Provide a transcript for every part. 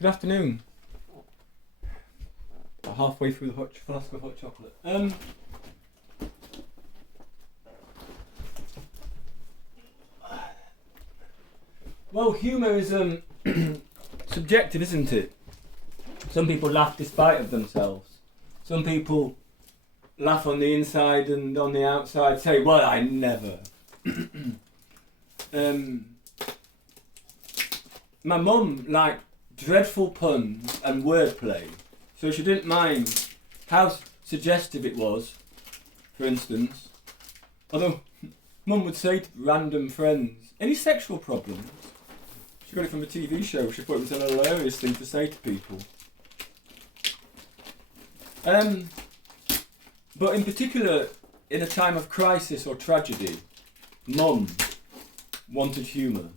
Good afternoon. Halfway through the flask of hot chocolate. Well, humour is subjective, isn't it? Some people laugh despite of themselves. Some people laugh on the inside and on the outside say, "Well, I never." My mum liked dreadful puns and wordplay, so she didn't mind how suggestive it was. For instance, although Mum would say to random friends, "Any sexual problems?" She got it from a TV show. She thought it was an hilarious thing to say to people. But in particular, in a time of crisis or tragedy, Mum wanted humour,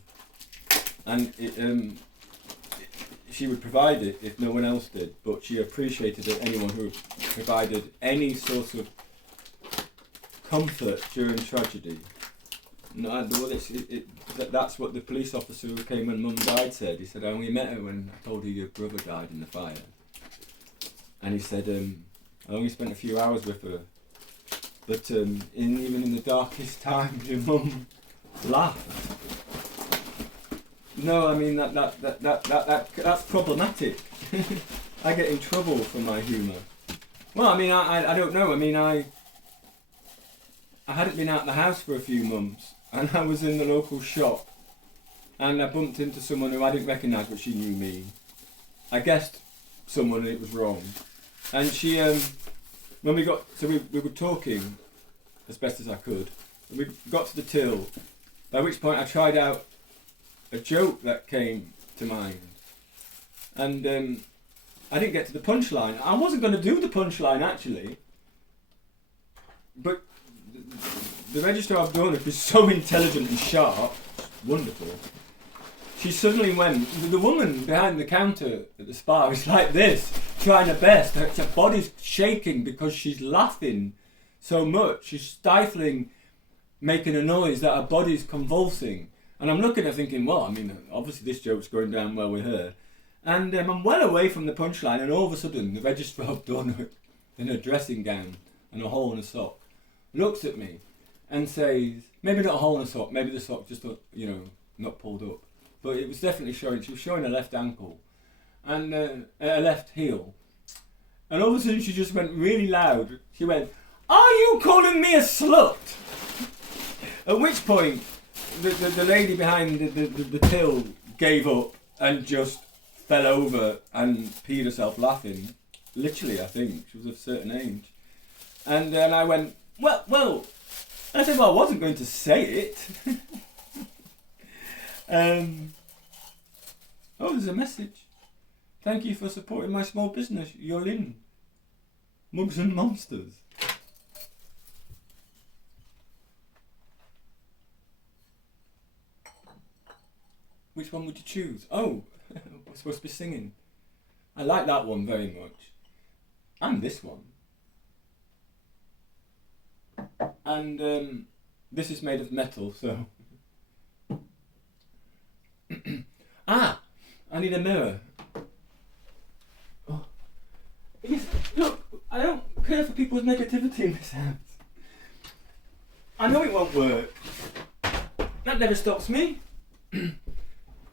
and she would provide it if no one else did, but she appreciated anyone who provided any sort of comfort during tragedy. No, that's what the police officer who came when Mum died said. He said, "I only met her when I told her your brother died in the fire." And he said, "I only spent a few hours with her, but even in the darkest times, your Mum laughed." No, I mean that's problematic. I get in trouble for my humour. Well, I mean, I don't know. I mean, I hadn't been out of the house for a few months, and I was in the local shop, and I bumped into someone who I didn't recognise, but she knew me. I guessed someone and it was wrong, and she when we were talking as best as I could, and we got to the till, by which point I tried out a joke that came to mind, and I didn't get to the punchline. I wasn't going to do the punchline actually, but the Registrar of Dornoch is so intelligent and sharp, wonderful. She suddenly went, the woman behind the counter at the spa is like this, trying her best. Her body's shaking because she's laughing so much. She's stifling, making a noise that her body's convulsing. And I'm looking at her thinking, well, I mean, obviously this joke's going down well with her. And I'm well away from the punchline, and all of a sudden, the Registrar of Dornoch, in her dressing gown and a hole in a sock, looks at me and says, maybe not a hole in a sock, maybe the sock just, not pulled up. But it was definitely showing, she was showing her left ankle and her left heel. And all of a sudden she just went really loud. She went, "Are you calling me a slut?" At which point, the lady behind the till gave up and just fell over and peed herself laughing. Literally, I think. She was of a certain age. And then I went, well, I said, well, I wasn't going to say it. Oh, there's a message. "Thank you for supporting my small business, Yolin. Mugs and Monsters." Which one would you choose? Oh, we're supposed to be singing. I like that one very much. And this one. And this is made of metal, so... I need a mirror. Oh. Look, I don't care for people's negativity in this house. I know it won't work. That never stops me.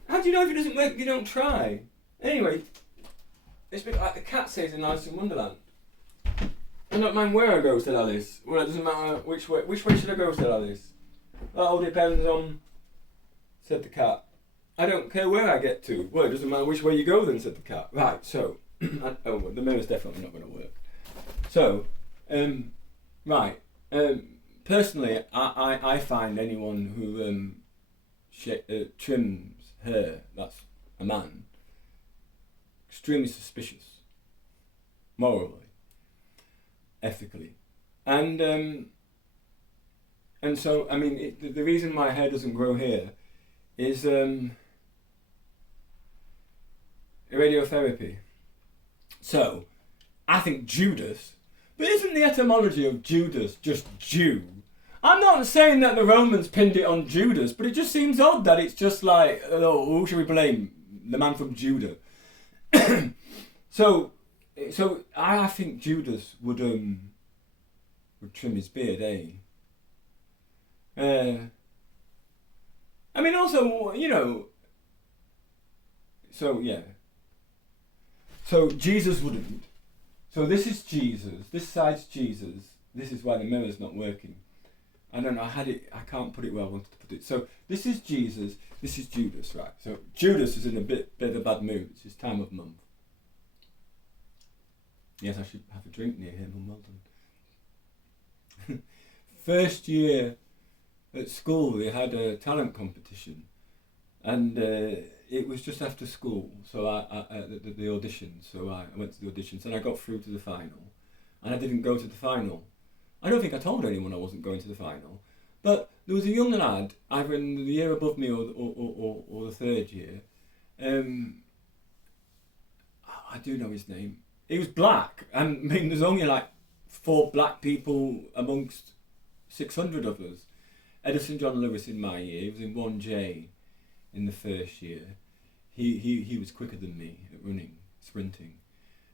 How do you know if it doesn't work if you don't try? Anyway, it's a bit like the cat says in Alice in Wonderland. "I don't mind where I go," said Alice. "Well, it doesn't matter which way. Which way should I go?" said Alice. "That all depends on," said the cat. "I don't care where I get to." "Well, it doesn't matter which way you go then," said the cat. Right, so, the mirror's definitely not going to work. So, personally, I find anyone who trims hair, that's a man, extremely suspicious, morally, ethically, and so, I mean, the reason my hair doesn't grow here is radiotherapy. So, I think Judas, but isn't the etymology of Judas just Jew? I'm not saying that the Romans pinned it on Judas, but it just seems odd that it's just like, oh, who should we blame? The man from Judah. so I think Judas would trim his beard, I mean, also, you know. So yeah. So Jesus wouldn't. So this is Jesus. This side's Jesus. This is why the mirror's not working. I don't know. I can't put it where I wanted to put it. So this is Jesus. This is Judas, right? So Judas is in a bit of a bad mood. It's his time of month. Yes, I should have a drink near him. I'm well done. First year at school, they had a talent competition, and it was just after school. So the auditions. So I went to the auditions, and I got through to the final, and I didn't go to the final. I don't think I told anyone I wasn't going to the final, but there was a young lad, either in the year above me or the third year. I do know his name. He was black, and I mean, there's only like 4 black people amongst 600 of us. Edison John Lewis in my year, he was in 1J in the first year. He was quicker than me at running, sprinting.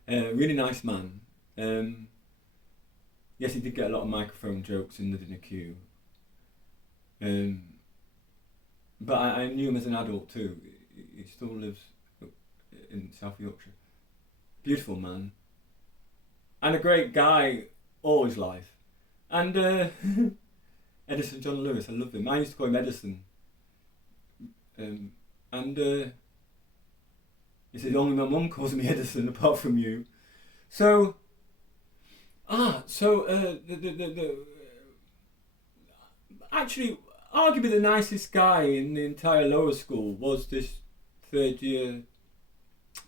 Really nice man. Yes, he did get a lot of microphone jokes in the dinner queue. But I knew him as an adult too. He still lives in South Yorkshire. Beautiful man. And a great guy all his life. And Edison John Lewis, I love him. I used to call him Edison. And he said, only my mum calls me Edison apart from you. So, actually, arguably the nicest guy in the entire lower school was this third year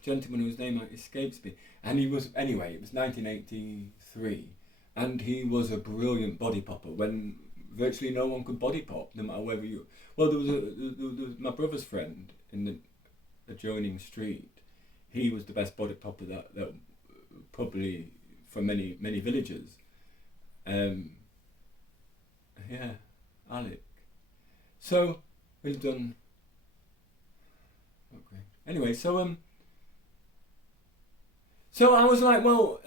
gentleman whose name escapes me. And he was, anyway, it was 1983, and he was a brilliant body popper when virtually no one could body pop, no matter whether you... Well, there was my brother's friend in the adjoining street. He was the best body popper that probably for many villagers. Yeah, Alec. So, we've done... Okay. Anyway, so I was like, well,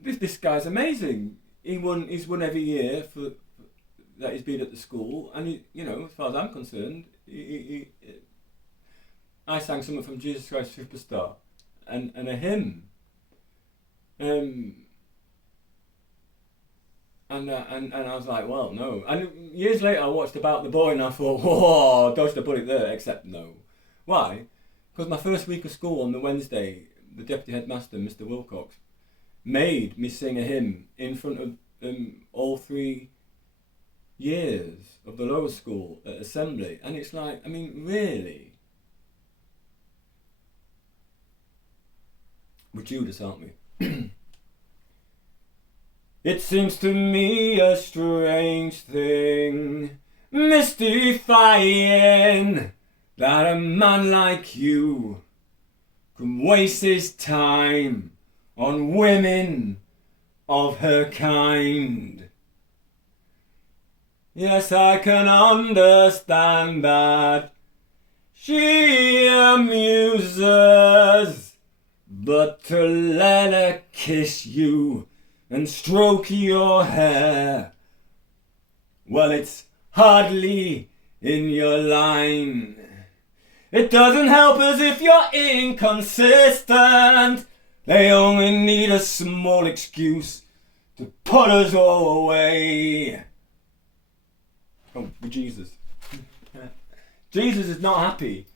this guy's amazing. He's won every year for that he's been at the school, and he, you know, as far as I'm concerned, I sang something from Jesus Christ Superstar, and a hymn, and I was like, well, no. And years later, I watched About the Boy, and I thought, whoa, dodged a bullet there. Except no. Why? Because my first week of school on the Wednesday, the deputy headmaster, Mr. Wilcox, made me sing a hymn in front of all 3 years of the lower school at assembly, and it's like, I mean, really? We're Judas, aren't we? It seems to me a strange thing, mystifying, that a man like you can waste his time on women of her kind. Yes, I can understand that she amuses, but to let her kiss you and stroke your hair, well, it's hardly in your line. It doesn't help us if you're inconsistent. They only need a small excuse to put us all away. Oh, Jesus. Jesus is not happy.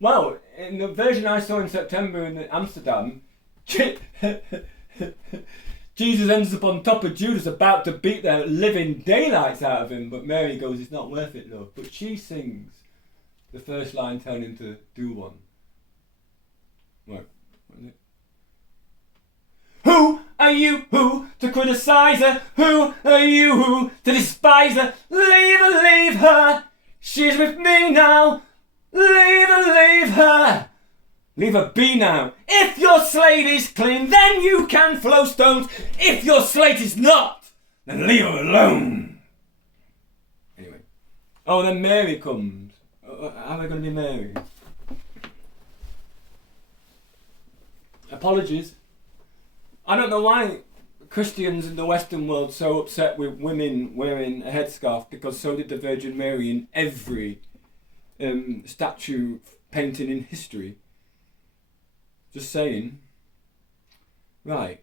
Well, in the version I saw in September in Amsterdam, Jesus ends up on top of Judas, about to beat the living daylights out of him, but Mary goes, it's not worth it, love. But she sings the first line turn into do one. Right, what is it? Who are you who to criticise her? Who are you who to despise her? Leave her. She's with me now. Leave her. Leave her be now. If your slate is clean, then you can throw stones. If your slate is not, then leave her alone. Anyway. Oh, then Mary comes. How are we going to be Mary? Apologies. I don't know why Christians in the Western world are so upset with women wearing a headscarf, because so did the Virgin Mary in every statue painting in history. Just saying. Right.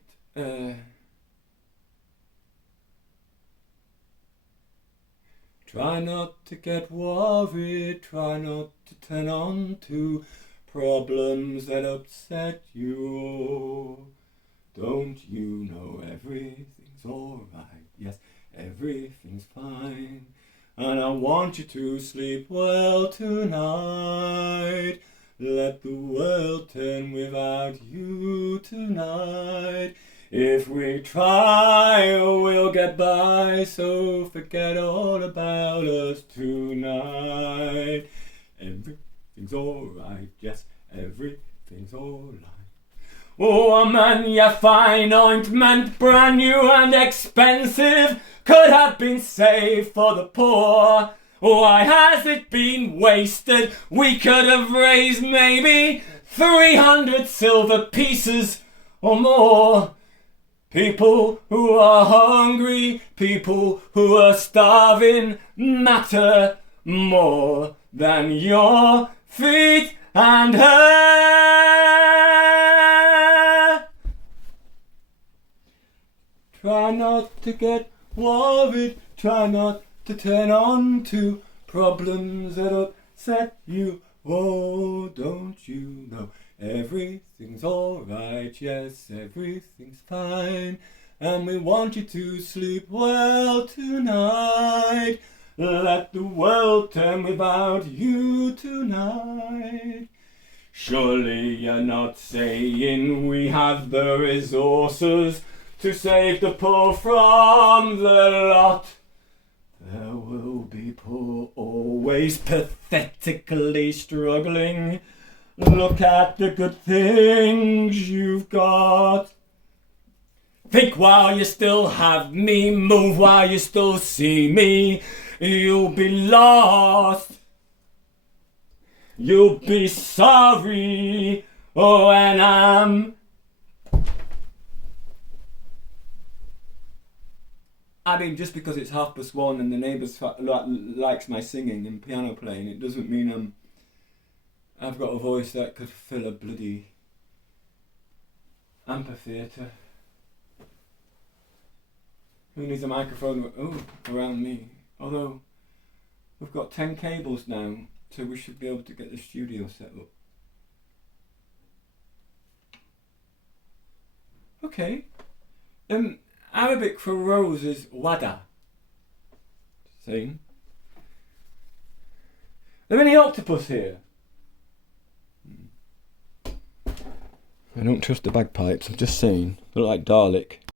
Try not to get worried, try not to turn on to problems that upset you. Don't you know everything's alright? Yes, everything's fine. And I want you to sleep well tonight. Let the world turn without you tonight. If we try, we'll get by, so forget all about us tonight. Everything's alright, yes, everything's alright. Oh man, your fine ointment, brand new and expensive, could have been saved for the poor. Why has it been wasted? We could have raised maybe 300 silver pieces or more. People who are hungry, people who are starving, matter more than your feet and hair. Try not to get worried, try not to turn on to problems that upset you. Oh, don't you know everything's alright? Yes, everything's fine. And we want you to sleep well tonight. Let the world turn without you tonight. Surely you're not saying we have the resources to save the poor from the lot. There will be poor always pathetically struggling. Look at the good things you've got. Think while you still have me, move while you still see me. You'll be lost. You'll be sorry. Oh, and I mean, just because it's 1:30 and the neighbours likes my singing and piano playing, it doesn't mean I've got a voice that could fill a bloody amphitheatre. Who needs a microphone around me? Although we've got 10 cables now, so we should be able to get the studio set up. Okay. Arabic for rose is wada. Same. Are there any octopus here? I don't trust the bagpipes, I'm just saying. They look like Dalek.